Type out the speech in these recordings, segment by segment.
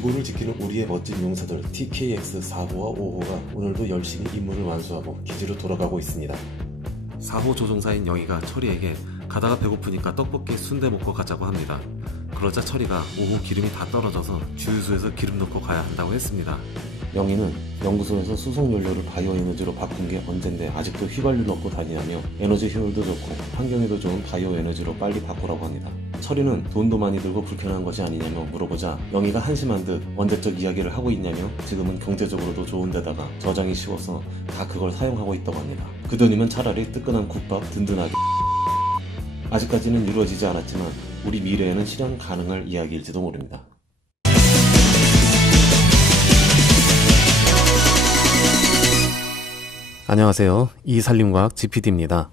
지구를 지키는 우리의 멋진 용사들 TKX-4호와 5호가 오늘도 열심히 임무를 완수하고 기지로 돌아가고 있습니다. 4호 조종사인 영희가 철이에게 가다가 배고프니까 떡볶이 순대 먹고 가자고 합니다. 그러자 철이가 오후 기름이 다 떨어져서 주유소에서 기름 넣고 가야 한다고 했습니다. 영희는 연구소에서 수송연료를 바이오에너지로 바꾼 게 언젠데 아직도 휘발유 넣고 다니냐며 에너지 효율도 좋고 환경에도 좋은 바이오에너지로 빨리 바꾸라고 합니다. 철이는 돈도 많이 들고 불편한 것이 아니냐며 물어보자 영희가 한심한 듯 언제적 이야기를 하고 있냐며 지금은 경제적으로도 좋은 데다가 저장이 쉬워서 다 그걸 사용하고 있다고 합니다. 그 돈이면 차라리 뜨끈한 국밥 든든하게. 아직까지는 이루어지지 않았지만 우리 미래에는 실현 가능할 이야기일지도 모릅니다. 안녕하세요. 이산림과학 GPD입니다.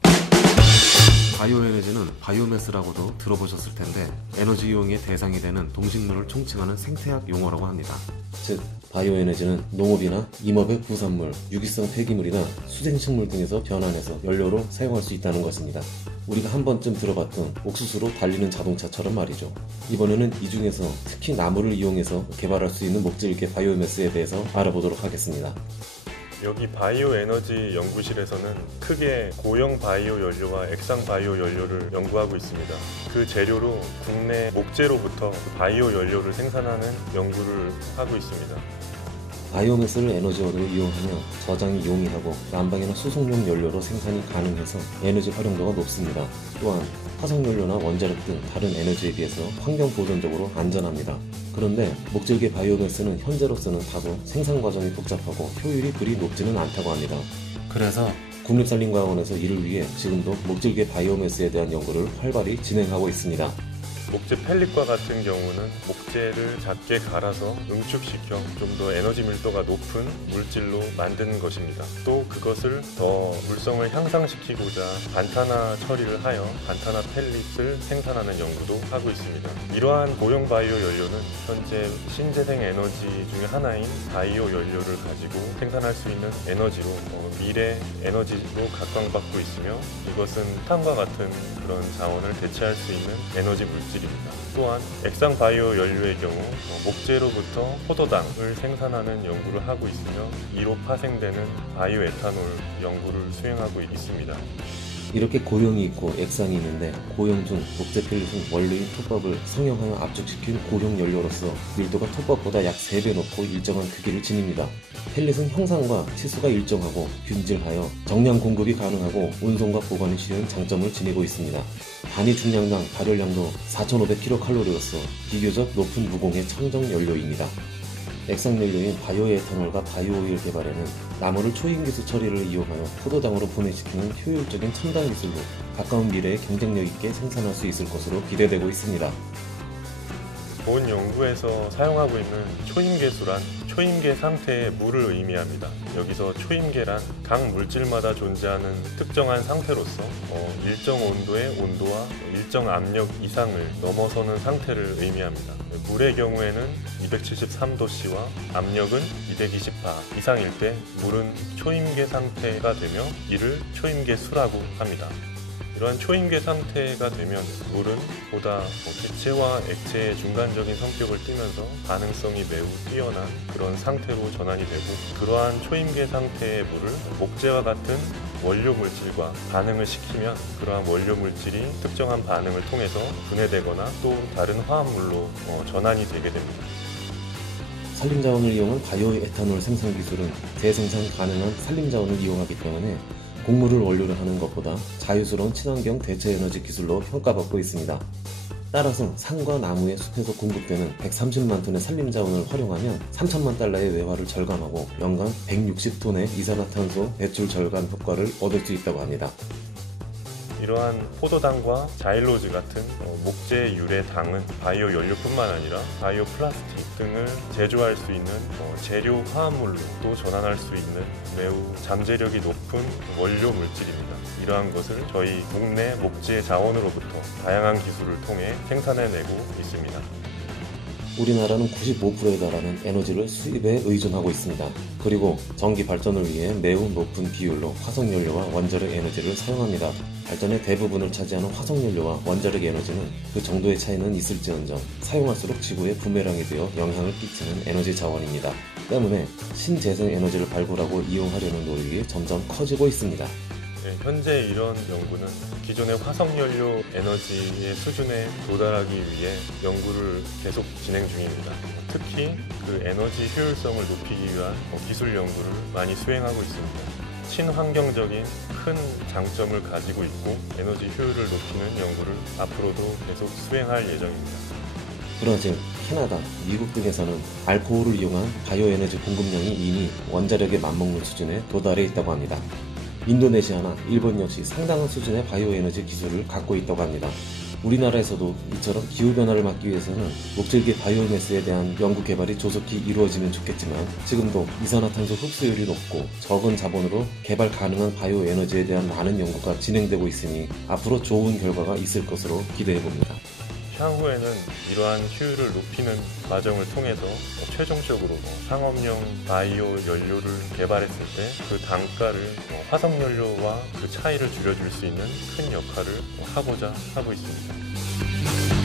바이오에너지는 바이오매스라고도 들어보셨을 텐데 에너지 이용의 대상이 되는 동식물을 총칭하는 생태학 용어라고 합니다. 즉 바이오에너지는 농업이나 임업의 부산물, 유기성 폐기물이나 수생식물 등에서 변환해서 연료로 사용할 수 있다는 것입니다. 우리가 한 번쯤 들어봤던 옥수수로 달리는 자동차처럼 말이죠. 이번에는 이 중에서 특히 나무를 이용해서 개발할 수 있는 목질계 바이오매스에 대해서 알아보도록 하겠습니다. 여기 바이오에너지 연구실에서는 크게 고형 바이오 연료와 액상 바이오 연료를 연구하고 있습니다. 그 재료로 국내 목재로부터 바이오 연료를 생산하는 연구를 하고 있습니다. 바이오매스를 에너지원으로 이용하며 저장이 용이하고 난방이나 수송용 연료로 생산이 가능해서 에너지 활용도가 높습니다. 또한 화석연료나 원자력 등 다른 에너지에 비해서 환경 보존적으로 안전합니다. 그런데 목질계 바이오매스는 현재로서는 다소 생산 과정이 복잡하고 효율이 그리 높지는 않다고 합니다. 그래서 국립산림과학원에서 이를 위해 지금도 목질계 바이오매스에 대한 연구를 활발히 진행하고 있습니다. 목재 펠릿과 같은 경우는 목재를 작게 갈아서 응축시켜 좀 더 에너지 밀도가 높은 물질로 만드는 것입니다. 또 그것을 더 물성을 향상시키고자 반탄화 처리를 하여 반탄화 펠릿을 생산하는 연구도 하고 있습니다. 이러한 고형 바이오 연료는 현재 신재생 에너지 중에 하나인 바이오 연료를 가지고 생산할 수 있는 에너지로 미래 에너지로 각광받고 있으며 이것은 탄과 같은 그런 자원을 대체할 수 있는 에너지 물질 또한 액상 바이오 연료의 경우 목재로부터 포도당을 생산하는 연구를 하고 있으며 이로 파생되는 바이오 에탄올 연구를 수행하고 있습니다. 이렇게 고형이 있고 액상이 있는데 고형 중 목재 펠릿은 원료인 톱밥을 성형하여 압축시킨 고형 연료로서 밀도가 톱밥보다 약 3배 높고 일정한 크기를 지닙니다. 펠릿은 형상과 치수가 일정하고 균질하여 정량 공급이 가능하고 운송과 보관이 쉬운 장점을 지니고 있습니다. 단위 중량당 발열량도 4,500kcal로리로서 비교적 높은 무공해 청정 연료입니다. 액상 연료인 바이오에탄올과 바이오오일 개발에는 나무를 초임기수 처리를 이용하여 포도당으로 분해시키는 효율적인 첨단 기술로 가까운 미래에 경쟁력 있게 생산할 수 있을 것으로 기대되고 있습니다. 본 연구에서 사용하고 있는 초임계수란 초임계 상태의 물을 의미합니다. 여기서 초임계란 각 물질마다 존재하는 특정한 상태로서 일정 온도의 온도와 일정 압력 이상을 넘어서는 상태를 의미합니다. 물의 경우에는 273도씨와 압력은 220바 이상일 때 물은 초임계 상태가 되며 이를 초임계수라고 합니다. 이러한 초임계 상태가 되면 물은 보다 기체와 액체의 중간적인 성격을 띠면서 반응성이 매우 뛰어난 그런 상태로 전환이 되고 그러한 초임계 상태의 물을 목재와 같은 원료 물질과 반응을 시키면 그러한 원료 물질이 특정한 반응을 통해서 분해되거나 또 다른 화합물로 전환이 되게 됩니다. 산림자원을 이용한 바이오에탄올 생산 기술은 재생산 가능한 산림자원을 이용하기 때문에 곡물을 원료로 하는 것보다 자유스러운 친환경 대체에너지 기술로 평가받고 있습니다. 따라서 산과 나무의 숲에서 공급되는 130만 톤의 산림자원을 활용하면 3천만 달러의 외화를 절감하고 연간 160톤의 이산화탄소 배출 절감 효과를 얻을 수 있다고 합니다. 이러한 포도당과 자일로즈 같은 목재 유래 당은 바이오 연료뿐만 아니라 바이오 플라스틱 등을 제조할 수 있는 재료 화합물로 또 전환할 수 있는 매우 잠재력이 높은 원료 물질입니다. 이러한 것을 저희 국내 목재 자원으로부터 다양한 기술을 통해 생산해내고 있습니다. 우리나라는 95%에 달하는 에너지를 수입에 의존하고 있습니다. 그리고 전기 발전을 위해 매우 높은 비율로 화석연료와 원자력 에너지를 사용합니다. 발전의 대부분을 차지하는 화석연료와 원자력 에너지는 그 정도의 차이는 있을지언정 사용할수록 지구에 부메랑이 되어 영향을 끼치는 에너지 자원입니다. 때문에 신재생 에너지를 발굴하고 이용하려는 노력이 점점 커지고 있습니다. 네, 현재 이런 연구는 기존의 화석연료 에너지의 수준에 도달하기 위해 연구를 계속 진행 중입니다. 특히 그 에너지 효율성을 높이기 위한 기술 연구를 많이 수행하고 있습니다. 친환경적인 큰 장점을 가지고 있고 에너지 효율을 높이는 연구를 앞으로도 계속 수행할 예정입니다. 브라질, 캐나다, 미국 등에서는 알코올을 이용한 바이오에너지 공급량이 이미 원자력에 맞먹는 수준에 도달해 있다고 합니다. 인도네시아나 일본 역시 상당한 수준의 바이오에너지 기술을 갖고 있다고 합니다. 우리나라에서도 이처럼 기후변화를 막기 위해서는 목줄기 바이오매스에 대한 연구 개발이 조속히 이루어지면 좋겠지만 지금도 이산화탄소 흡수율이 높고 적은 자본으로 개발 가능한 바이오에너지에 대한 많은 연구가 진행되고 있으니 앞으로 좋은 결과가 있을 것으로 기대해봅니다. 향후에는 이러한 효율을 높이는 과정을 통해서 최종적으로 상업용 바이오 연료를 개발했을 때 그 단가를 화석연료와 그 차이를 줄여줄 수 있는 큰 역할을 하고자 하고 있습니다.